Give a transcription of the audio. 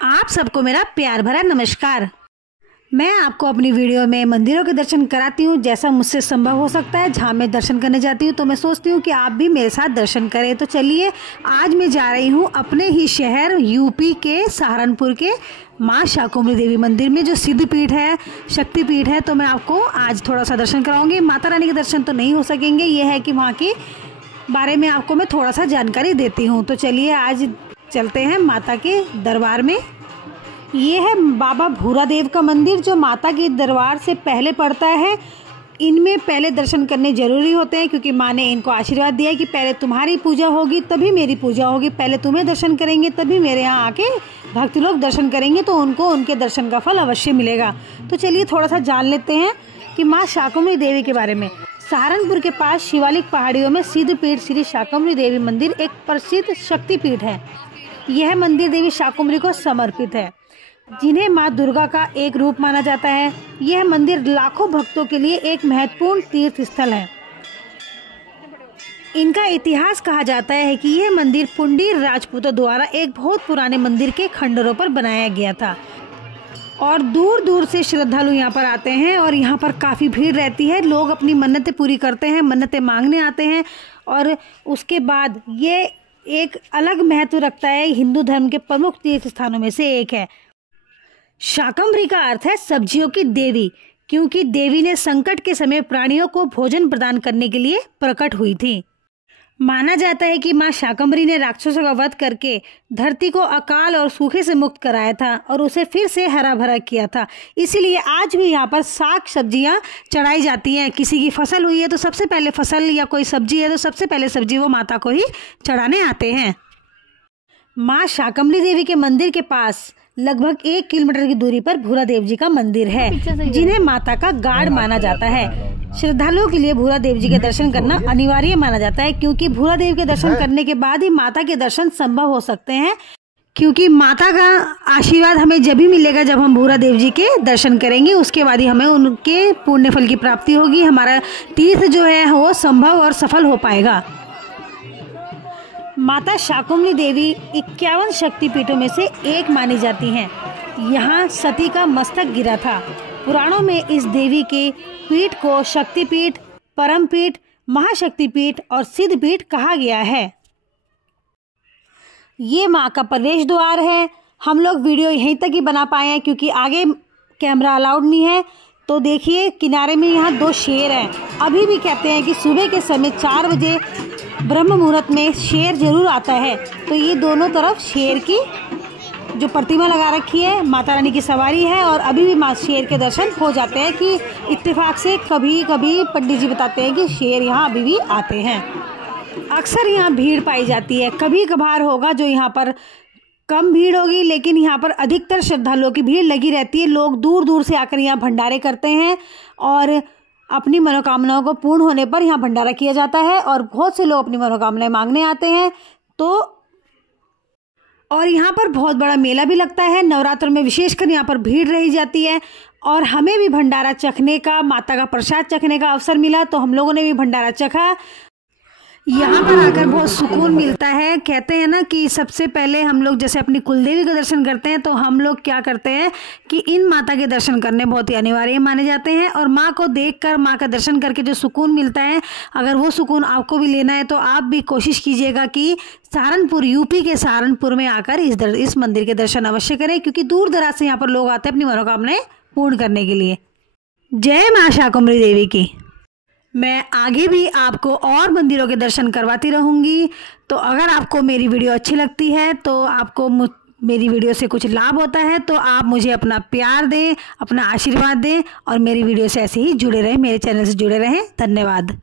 आप सबको मेरा प्यार भरा नमस्कार। मैं आपको अपनी वीडियो में मंदिरों के दर्शन कराती हूँ जैसा मुझसे संभव हो सकता है। जहाँ मैं दर्शन करने जाती हूँ तो मैं सोचती हूँ कि आप भी मेरे साथ दर्शन करें। तो चलिए, आज मैं जा रही हूँ अपने ही शहर यूपी के सहारनपुर के माँ शाकुंभरी देवी मंदिर में, जो सिद्धपीठ है, शक्तिपीठ है। तो मैं आपको आज थोड़ा सा दर्शन कराऊंगी। माता रानी के दर्शन तो नहीं हो सकेंगे, ये है कि वहाँ के बारे में आपको मैं थोड़ा सा जानकारी देती हूँ। तो चलिए, आज चलते हैं माता के दरबार में। ये है बाबा भूरादेव का मंदिर, जो माता के दरबार से पहले पड़ता है। इनमें पहले दर्शन करने जरूरी होते हैं, क्योंकि माँ ने इनको आशीर्वाद दिया है कि पहले तुम्हारी पूजा होगी तभी मेरी पूजा होगी, पहले तुम्हें दर्शन करेंगे तभी मेरे यहाँ आके भक्त लोग दर्शन करेंगे, तो उनको उनके दर्शन का फल अवश्य मिलेगा। तो चलिए थोड़ा सा जान लेते हैं कि माँ शाकुंभरी देवी के बारे में। सहारनपुर के पास शिवालिक पहाड़ियों में सिद्धपीठ श्री शाकुंभरी देवी मंदिर एक प्रसिद्ध शक्तिपीठ है। यह मंदिर देवी शाकुंभरी को समर्पित है, जिन्हें माँ दुर्गा का एक रूप माना जाता है। यह मंदिर लाखों भक्तों के लिए एक महत्वपूर्ण तीर्थ स्थल है। इनका इतिहास कहा जाता है कि यह मंदिर पुंडीर राजपूतों द्वारा एक बहुत पुराने मंदिर के खंडरों पर बनाया गया था, और दूर दूर से श्रद्धालु यहाँ पर आते हैं और यहाँ पर काफ़ी भीड़ रहती है। लोग अपनी मन्नतें पूरी करते हैं, मन्नतें मांगने आते हैं, और उसके बाद ये एक अलग महत्व रखता है। हिंदू धर्म के प्रमुख तीर्थ स्थानों में से एक है। शाकंभरी का अर्थ है सब्जियों की देवी, क्योंकि देवी ने संकट के समय प्राणियों को भोजन प्रदान करने के लिए प्रकट हुई थी। माना जाता है कि मां शाकंभरी ने राक्षसों का वध करके धरती को अकाल और सूखे से मुक्त कराया था और उसे फिर से हरा भरा किया था। इसीलिए आज भी यहाँ पर साग सब्जियाँ चढ़ाई जाती हैं। किसी की फसल हुई है तो सबसे पहले फसल, या कोई सब्जी है तो सबसे पहले सब्जी वो माता को ही चढ़ाने आते हैं। माँ शाकंभरी देवी के मंदिर के पास लगभग 1 किलोमीटर की दूरी पर भूरादेव जी का मंदिर है, जिन्हें माता का गाढ़ माना जाता है। श्रद्धालुओं के लिए भूरादेव जी के दर्शन करना अनिवार्य माना जाता है, क्योंकि भूरादेव के दर्शन करने के बाद ही माता के दर्शन संभव हो सकते हैं। क्योंकि माता का आशीर्वाद हमें जब भी मिलेगा जब हम भूरादेव जी के दर्शन करेंगे, उसके बाद ही हमें उनके पुण्य फल की प्राप्ति होगी। हमारा तीर्थ जो है वो संभव और सफल हो पाएगा। माता शाकुंभरी देवी 51 शक्तिपीठों में से एक मानी जाती हैं। यहाँ सती का मस्तक गिरा था। पुराणों में इस देवी के पीठ को शक्तिपीठ, परमपीठ, महाशक्तिपीठ और सिद्धपीठ कहा गया है। ये माँ का प्रवेश द्वार है। हम लोग वीडियो यहीं तक ही बना पाए हैं, क्योंकि आगे कैमरा अलाउड नहीं है। तो देखिए, किनारे में यहाँ 2 शेर हैं। अभी भी कहते हैं कि सुबह के समय 4 बजे ब्रह्म मुहूर्त में शेर जरूर आता है। तो ये दोनों तरफ शेर की जो प्रतिमा लगा रखी है, माता रानी की सवारी है, और अभी भी माँ शेर के दर्शन हो जाते हैं। कि इत्तेफाक से कभी कभी पंडित जी बताते हैं कि शेर यहाँ अभी भी आते हैं। अक्सर यहाँ भीड़ पाई जाती है। कभी कभार होगा जो यहाँ पर कम भीड़ होगी, लेकिन यहाँ पर अधिकतर श्रद्धालुओं की भीड़ लगी रहती है। लोग दूर दूर से आकर यहाँ भंडारे करते हैं, और अपनी मनोकामनाओं को पूर्ण होने पर यहाँ भंडारा किया जाता है, और बहुत से लोग अपनी मनोकामनाएं मांगने आते हैं। और यहाँ पर बहुत बड़ा मेला भी लगता है। नवरात्र में विशेषकर यहाँ पर भीड़ रही जाती है, और हमें भी भंडारा चखने का, माता का प्रसाद चखने का अवसर मिला, तो हम लोगों ने भी भंडारा चखा। यहाँ पर आकर बहुत सुकून मिलता है। कहते हैं ना कि सबसे पहले हम लोग जैसे अपनी कुलदेवी का दर्शन करते हैं, तो हम लोग क्या करते हैं कि इन माता के दर्शन करने बहुत ही अनिवार्य माने जाते हैं। और माँ को देखकर, माँ का दर्शन करके जो सुकून मिलता है, अगर वो सुकून आपको भी लेना है तो आप भी कोशिश कीजिएगा कि सहारनपुर, यूपी के सहारनपुर में आकर इस मंदिर के दर्शन अवश्य करें, क्योंकि दूर दराज से यहाँ पर लोग आते हैं अपनी मनोकामनाएं पूर्ण करने के लिए। जय माँ शाकुंभरी देवी की। मैं आगे भी आपको और मंदिरों के दर्शन करवाती रहूँगी। तो अगर आपको मेरी वीडियो अच्छी लगती है, तो आपको मेरी वीडियो से कुछ लाभ होता है, तो आप मुझे अपना प्यार दें, अपना आशीर्वाद दें, और मेरी वीडियो से ऐसे ही जुड़े रहें, मेरे चैनल से जुड़े रहें। धन्यवाद।